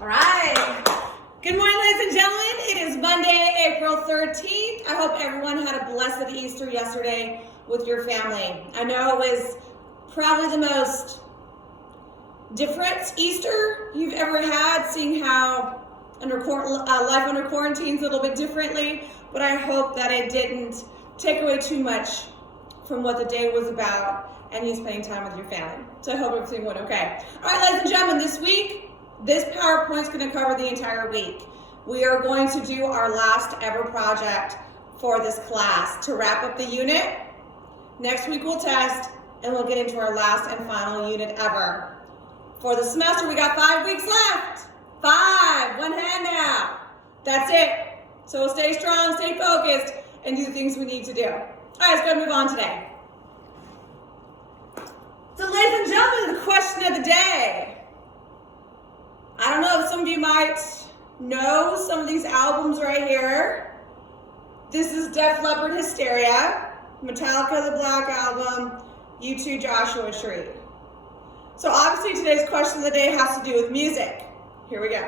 All right. Good morning, ladies and gentlemen. It is Monday, April 13th. I hope everyone had a blessed Easter yesterday with your family. I know it was probably the most different Easter you've ever had, seeing how life under quarantine is a little bit differently, but I hope that it didn't take away too much from what the day was about and you spending time with your family. So I hope everything went okay. All right, ladies and gentlemen, this week, this PowerPoint is going to cover the entire week. We are going to do our last ever project for this class to wrap up the unit. Next week we'll test and we'll get into our last and final unit ever. For the semester, we got 5 weeks left. 5, one hand now. That's it. So stay strong, stay focused, and do the things we need to do. All right, let's go and move on today. So ladies and gentlemen, the question of the day. I don't know if some of you might know some of these albums right here. This is Def Leppard, Hysteria, Metallica, The Black Album, U2, Joshua Tree. So obviously today's question of the day has to do with music. Here we go.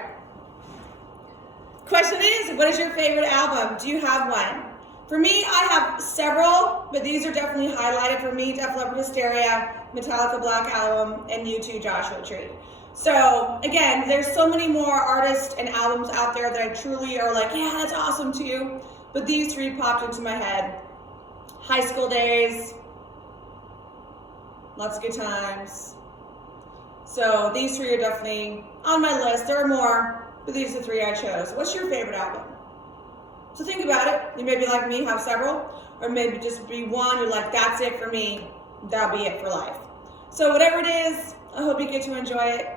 Question is, what is your favorite album? Do you have one? For me, I have several, but these are definitely highlighted for me. Def Leppard, Hysteria, Metallica, Black Album, and U2, Joshua Tree. So again, there's so many more artists and albums out there that I truly are like, yeah, that's awesome too. But these three popped into my head. High school days, lots of good times. So these three are definitely on my list. There are more, but these are the three I chose. What's your favorite album? So think about it. You may be like me, have several, or maybe just be one. You're like, that's it for me. That'll be it for life. So whatever it is, I hope you get to enjoy it.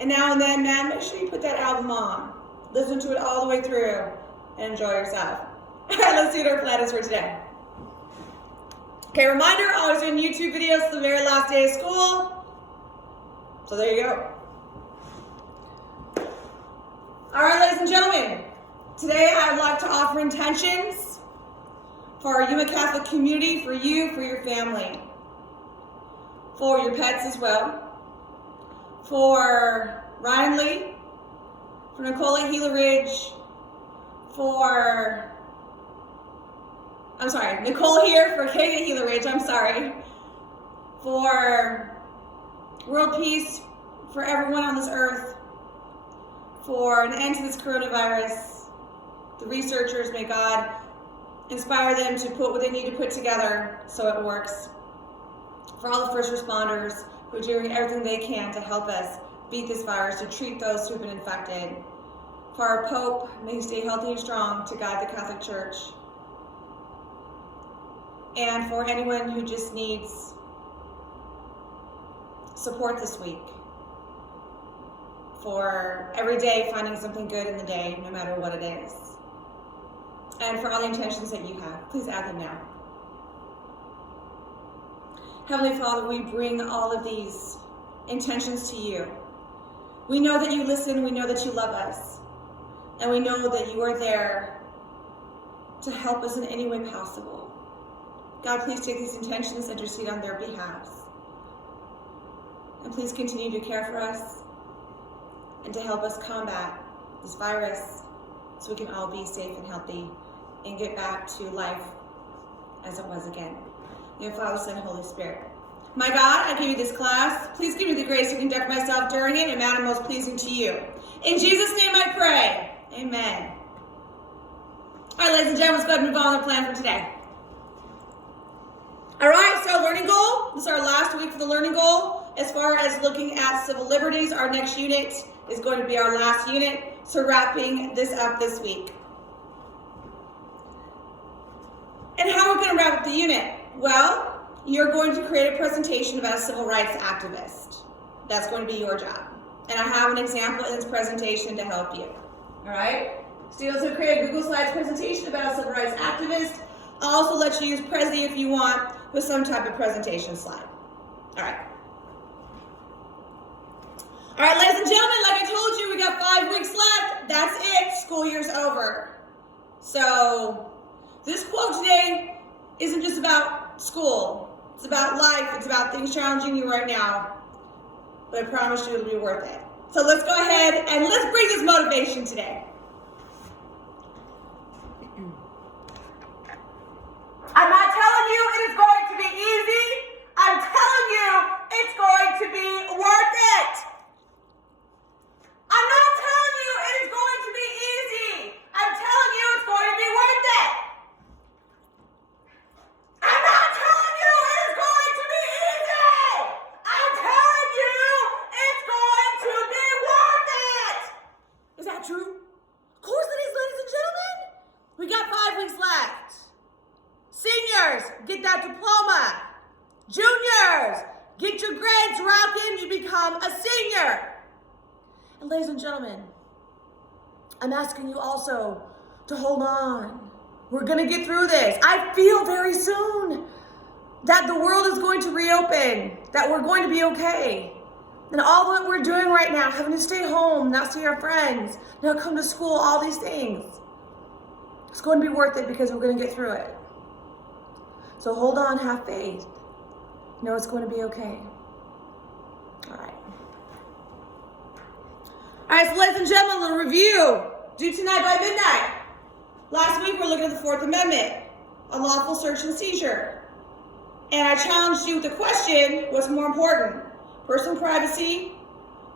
And now and then, man, make sure you put that album on. Listen to it all the way through and enjoy yourself. All right, let's see what our plan is for today. Okay, reminder, always doing YouTube videos the very last day of school. So there you go. All right, ladies and gentlemen, today I'd like to offer intentions for our Yuma Catholic community, for you, for your family, for your pets as well, for Ryan Lee, for Nicole at Gila Ridge, Nicole here for Kate at Gila Ridge, for world peace, for everyone on this earth, for an end to this coronavirus, the researchers, may God inspire them to put what they need to put together so it works. For all the first responders who are doing everything they can to help us beat this virus, to treat those who've been infected. For our Pope, may he stay healthy and strong to guide the Catholic Church. And for anyone who just needs support this week. For every day finding something good in the day, no matter what it is. And for all the intentions that you have, please add them now. Heavenly Father, we bring all of these intentions to you. We know that you listen, we know that you love us, and we know that you are there to help us in any way possible. God, please take these intentions and intercede on their behalf. And please continue to care for us and to help us combat this virus so we can all be safe and healthy and get back to life as it was again. In your Father, Son, and Holy Spirit. My God, I give you this class. Please give me the grace to conduct myself during it in a manner most pleasing to you. In Jesus' name I pray. Amen. All right, ladies and gentlemen, let's go ahead and move on to the plan for today. All right, so learning goal. This is our last week for the learning goal. As far as looking at civil liberties, our next unit is going to be our last unit. So wrapping this up this week. And how are we going to wrap up the unit? Well, you're going to create a presentation about a civil rights activist. That's going to be your job. And I have an example in this presentation to help you. All right? So you also create a Google Slides presentation about a civil rights activist. I'll also let you use Prezi if you want with some type of presentation slide. All right. All right, ladies and gentlemen, like I told you, we got 5 weeks left. That's it. School year's over. So this quote today isn't just about school. It's about life. It's about things challenging you right now. But I promise you it'll be worth it. So let's go ahead and let's bring this motivation today. I'm not telling you it is going to be easy. I'm telling you it's going to be worth it. I'm not telling you it is going to be easy. I'm telling you it's going to be worth it. I'm not telling you it is going to be easy. I'm telling you it's going to be worth it. Is that true? Of course it is, ladies and gentlemen. We got 5 weeks left. Seniors, get that diploma. Juniors, get your grades rocking. You become a senior. And ladies and gentlemen, I'm asking you also to hold on. We're going to get through this. I feel very soon that the world is going to reopen, that we're going to be okay. And all that we're doing right now, having to stay home, not see our friends, not come to school, all these things, it's going to be worth it because we're going to get through it. So hold on, have faith. Know it's going to be okay. All right. All right, so ladies and gentlemen, a review. Due tonight by midnight. Last week, we're looking at the Fourth Amendment, unlawful search and seizure. And I challenged you with the question, what's more important, personal privacy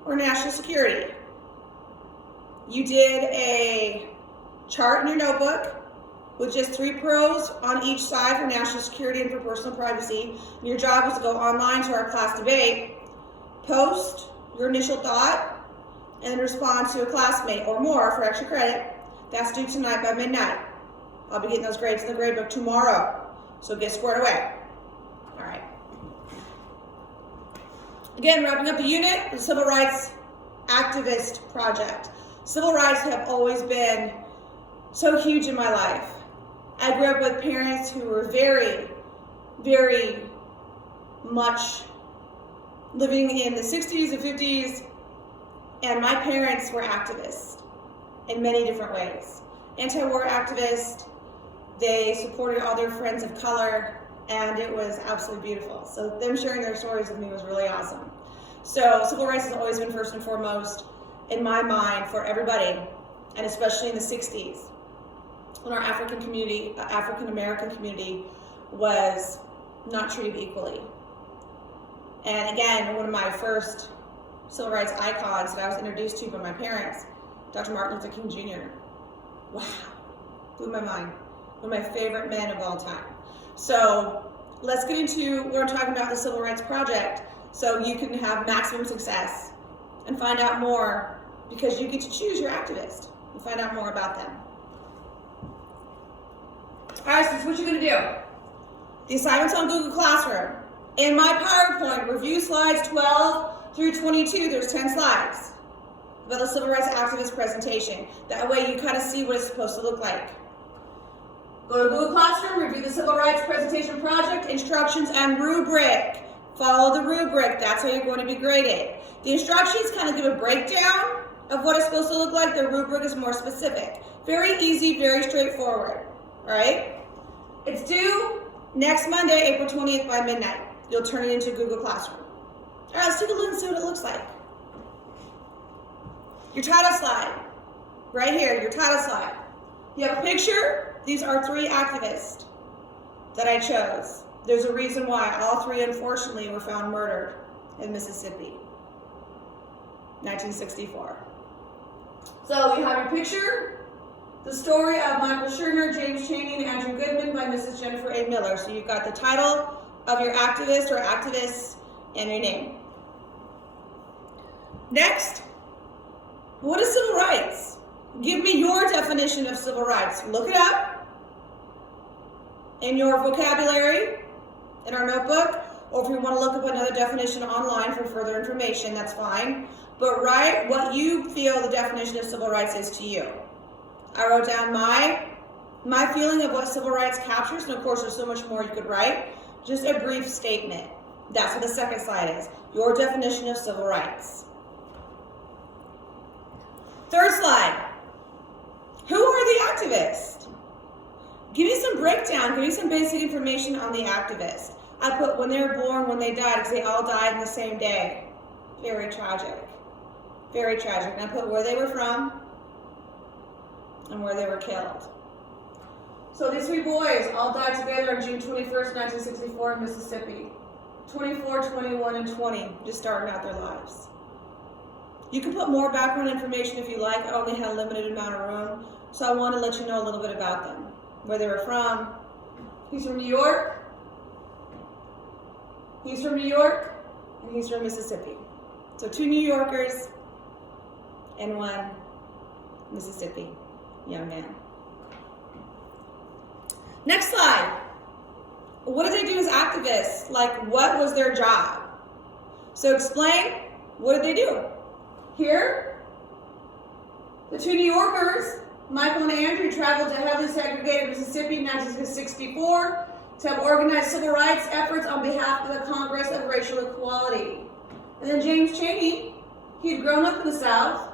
or national security? You did a chart in your notebook with just 3 pros on each side for national security and for personal privacy. And your job was to go online to our class debate, post your initial thought, and then respond to a classmate or more for extra credit. That's due tonight by midnight. I'll be getting those grades in the grade book tomorrow, so get squared away. All right. Again, wrapping up the unit, the Civil Rights Activist Project. Civil rights have always been so huge in my life. I grew up with parents who were very, very much living in the 60s and 50s, and my parents were activists in many different ways. Anti-war activists, they supported all their friends of color, and it was absolutely beautiful. So them sharing their stories with me was really awesome. So civil rights has always been first and foremost in my mind for everybody, and especially in the 60s. When our African American community was not treated equally. And again, one of my first civil rights icons that I was introduced to by my parents, Dr. Martin Luther King Jr. Wow, blew my mind. One of my favorite men of all time. So let's get into, we're talking about the Civil Rights Project so you can have maximum success and find out more, because you get to choose your activist and find out more about them. All right, so this is what you're going to do. The assignment's on Google Classroom. In my PowerPoint, review slides 12 through 22. There's 10 slides about the Civil Rights Activist presentation. That way you kind of see what it's supposed to look like. Go to Google Classroom, review the Civil Rights Presentation Project, instructions, and rubric. Follow the rubric. That's how you're going to be graded. The instructions kind of give a breakdown of what it's supposed to look like. The rubric is more specific. Very easy, very straightforward. All right? It's due next Monday, April 20th by midnight. You'll turn it into Google Classroom. All right, let's take a look and see what it looks like. Your title slide. Right here, your title slide. You have a picture. These are 3 activists that I chose. There's a reason why. All 3, unfortunately, were found murdered in Mississippi, 1964. So you have your picture, the story of Michael Sherner, James Chaney, and Andrew Goodman by Mrs. Jennifer A. Miller. So you've got the title of your activist or activists and your name. Next, what is civil rights? Give me your definition of civil rights. Look it up in your vocabulary, in our notebook, or if you want to look up another definition online for further information, that's fine. But write what you feel the definition of civil rights is to you. I wrote down my feeling of what civil rights captures, and of course there's so much more you could write. Just a brief statement. That's what the second slide is. Your definition of civil rights. Third slide. Who are the activists? Give me some breakdown. Give me some basic information on the activist. I put when they were born, when they died, because they all died in the same day. Very tragic. Very tragic. And I put where they were from and where they were killed. So these three boys all died together on June 21st, 1964 in Mississippi. 24, 21, and 20, just starting out their lives. You can put more background information if you like. I only had a limited amount of room, so I want to let you know a little bit about them. Where they were from. He's from New York. He's from New York, and he's from Mississippi. So 2 New Yorkers and 1 Mississippi young man. Next slide. What did they do as activists? Like, what was their job? So explain, what did they do? Here, the 2 New Yorkers, Michael and Andrew, traveled to heavily segregated Mississippi in 1964 to help organize civil rights efforts on behalf of the Congress of Racial Equality. And then James Chaney, he had grown up in the South,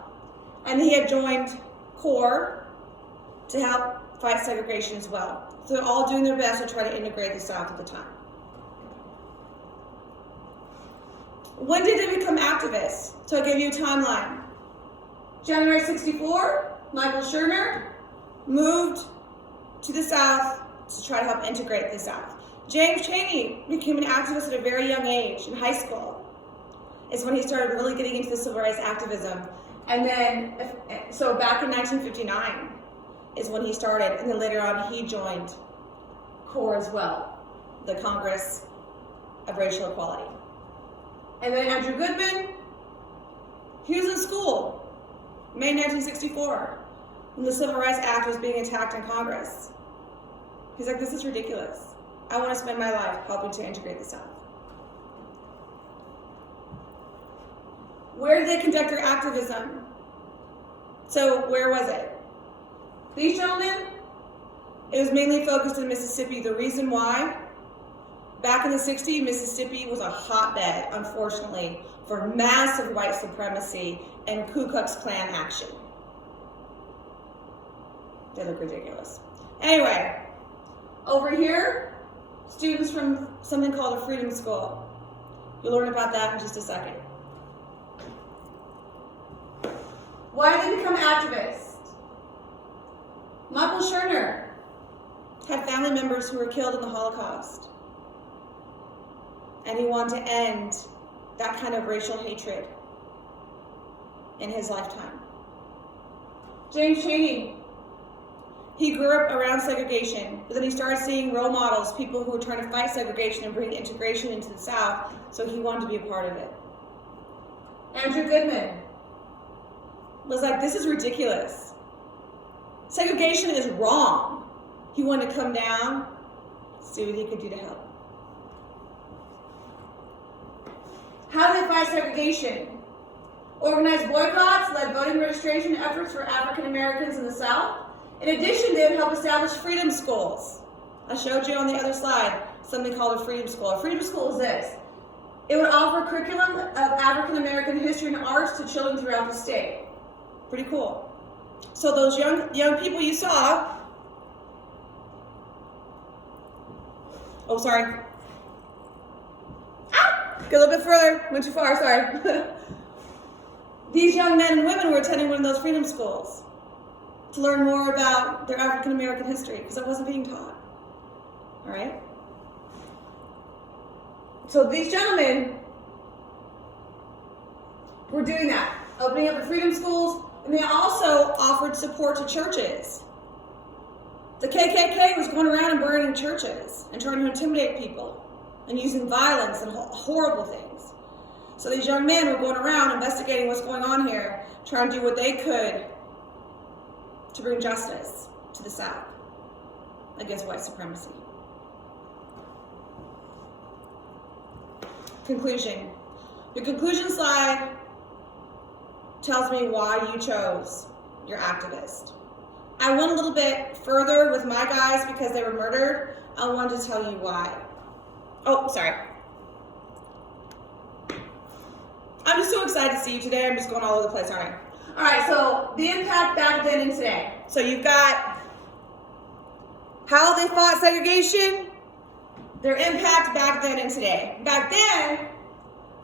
and he had joined CORE to help fight segregation as well. So they're all doing their best to try to integrate the South at the time. When did they become activists? So I gave you a timeline. January 64, Michael Sherner moved to the South to try to help integrate the South. James Chaney became an activist at a very young age, in high school. Is when he started really getting into the civil rights activism. And then, so back in 1959 is when he started, and then later on he joined CORE as well, the Congress of Racial Equality. And then Andrew Goodman, he was in school, May 1964, when the Civil Rights Act was being attacked in Congress. He's like, this is ridiculous. I want to spend my life helping to integrate the South. Where did they conduct their activism? So where was it? These gentlemen, it was mainly focused in Mississippi. The reason why, back in the 60s, Mississippi was a hotbed, unfortunately, for massive white supremacy and Ku Klux Klan action. They look ridiculous. Anyway, over here, students from something called a Freedom School. You'll learn about that in just a second. Why did they become activists? Michael Sherner had family members who were killed in the Holocaust. And he wanted to end that kind of racial hatred in his lifetime. James Chaney, he grew up around segregation, but then he started seeing role models, people who were trying to fight segregation and bring integration into the South, so he wanted to be a part of it. Andrew Goodman was like, this is ridiculous. Segregation is wrong. He wanted to come down, see what he could do to help. How did they fight segregation? Organized boycotts, led voting registration efforts for African Americans in the South. In addition, they would help establish freedom schools. I showed you on the other slide something called a freedom school. A freedom school is this. It would offer curriculum of African American history and arts to children throughout the state. Pretty cool. So those young people you saw, oh, sorry. Go a little bit further, went too far, sorry. These young men and women were attending one of those freedom schools to learn more about their African American history, because it wasn't being taught. All right? So these gentlemen were doing that, opening up the freedom schools, and they also offered support to churches. The KKK was going around and burning churches and trying to intimidate people and using violence and horrible things. So these young men were going around investigating what's going on here, trying to do what they could to bring justice to the South against white supremacy. Conclusion. The conclusion slide tells me why you chose your activist. I went a little bit further with my guys because they were murdered. I wanted to tell you why. Oh, sorry. I'm just so excited to see you today. I'm just going all over the place, aren't I? All right, so the impact back then and today. So you've got how they fought segregation, their impact back then and today. Back then,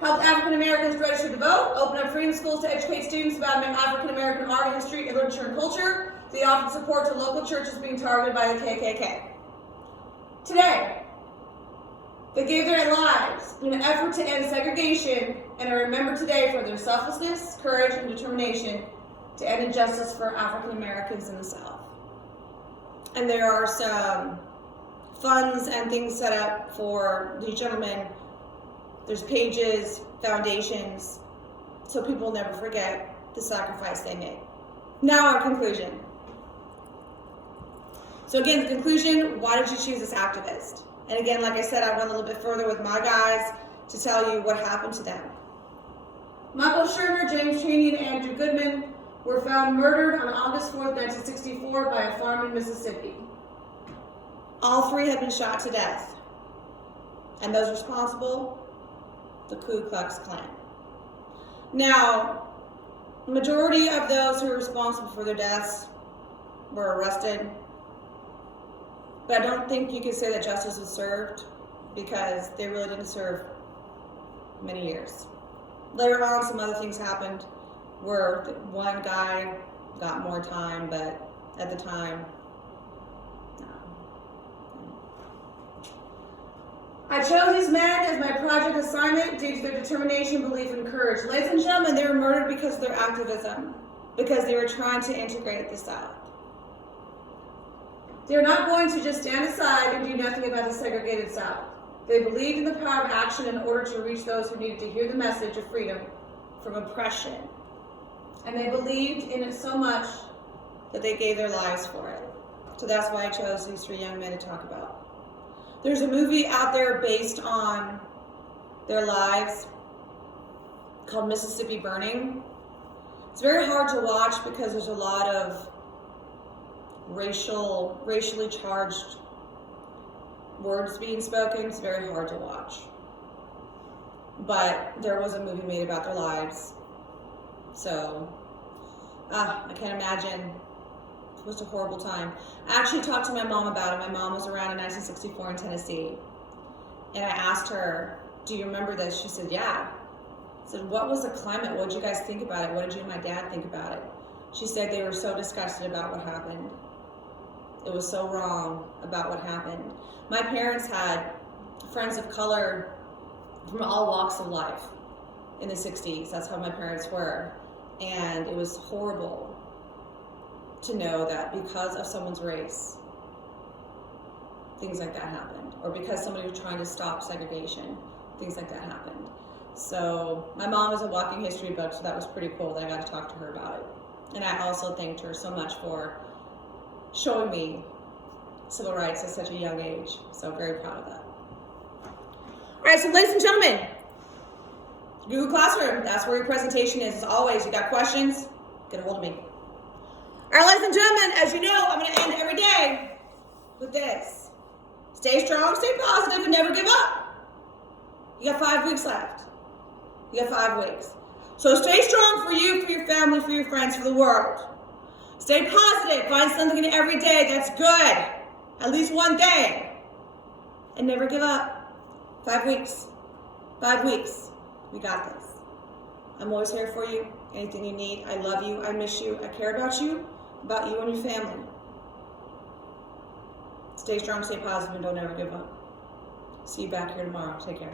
helped African Americans register to vote, open opened up freedom schools to educate students about African American art, history, literature, and culture. They offered support to local churches being targeted by the KKK. Today, they gave their lives in an effort to end segregation and are remembered today for their selflessness, courage, and determination to end injustice for African Americans in the South. And there are some funds and things set up for these gentlemen. There's pages, foundations, so people never forget the sacrifice they made. Now our conclusion. So again, the conclusion, why did you choose this activist? And again, like I said, I went a little bit further with my guys to tell you what happened to them. Michael Shermer, James Chaney, and Andrew Goodman were found murdered on August 4th, 1964 by a farm in Mississippi. All three had been shot to death. And those responsible, the Ku Klux Klan. Now, the majority of those who were responsible for their deaths were arrested. But I don't think you can say that justice was served because they really didn't serve many years. Later on, some other things happened where one guy got more time, but at the time, no. I chose these men as my project assignment due to their determination, belief, and courage. Ladies and gentlemen, they were murdered because of their activism, because they were trying to integrate the South. They're not going to just stand aside and do nothing about the segregated South. They believed in the power of action in order to reach those who needed to hear the message of freedom from oppression. And they believed in it so much that they gave their lives for it. So that's why I chose these three young men to talk about. There's a movie out there based on their lives called Mississippi Burning. It's very hard to watch because there's a lot of racially charged words being spoken. It's very hard to watch. But there was a movie made about their lives. So, I can't imagine. It was a horrible time. I actually talked to my mom about it. My mom was around in 1964 in Tennessee. And I asked her, do you remember this? She said, yeah. I said, what was the climate? What did you guys think about it? What did you and my dad think about it? She said they were so disgusted about what happened. It was so wrong about what happened. My parents had friends of color from all walks of life in the 60s. That's how my parents were. And it was horrible to know that because of someone's race, things like that happened. Or because somebody was trying to stop segregation, things like that happened. So my mom is a walking history book, so that was pretty cool that I got to talk to her about it. And I also thanked her so much for showing me civil rights at such a young age. So I'm very proud of that. All right, so ladies and gentlemen, Google Classroom, that's where your presentation is. As always, you got questions, get a hold of me. All right, ladies and gentlemen, as you know, I'm going to end every day with this. Stay strong, stay positive, and never give up. You got 5 weeks left. You got 5 weeks. So stay strong for you, for your family, for your friends, for the world. Stay positive. Find something in every day that's good. At least one thing. And never give up. 5 weeks. 5 weeks. We got this. I'm always here for you. Anything you need. I love you. I miss you. I care about you and your family. Stay strong, stay positive, and don't ever give up. See you back here tomorrow. Take care.